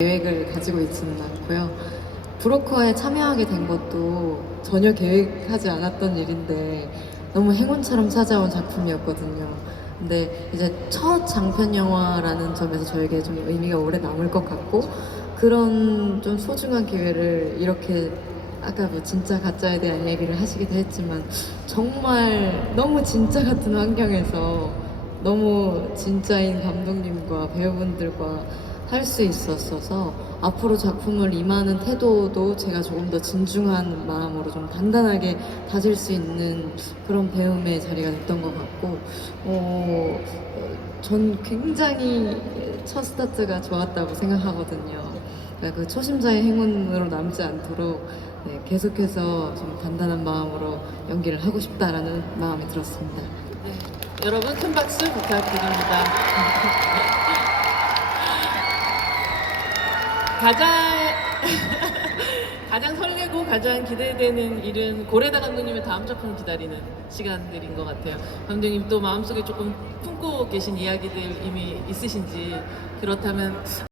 계획을 가지고 있지는 않고요. 브로커에 참여하게 된 것도 전혀 계획하지 않았던 일인데 너무 행운처럼 찾아온 작품이었거든요. 근데 이제 첫 장편 영화라는 점에서 저에게 좀 의미가 오래 남을 것 같고 그런 좀 소중한 기회를 이렇게 아까 뭐 진짜 가짜에 대한 얘기를 하시기도 했지만 정말 너무 진짜 같은 환경에서 너무 진짜인 감독님과 배우분들과 할 수 있었어서 앞으로 작품을 임하는 태도도 제가 조금 더 진중한 마음으로 좀 단단하게 다질 수 있는 그런 배움의 자리가 됐던 것 같고 어, 어, 전 굉장히 첫 스타트가 좋았다고 생각하거든요. 그러니까 그 초심자의 행운으로 남지 않도록 네, 계속해서 좀 단단한 마음으로 연기를 하고 싶다라는 마음이 들었습니다. 네, 여러분 큰 박수 부탁드립니다. 가장 가장 설레고 가장 기대되는 일은 고레다 감독님의 다음 작품 기다리는 시간들인 것 같아요. 감독님 또 마음속에 조금 품고 계신 이야기들 이미 있으신지 그렇다면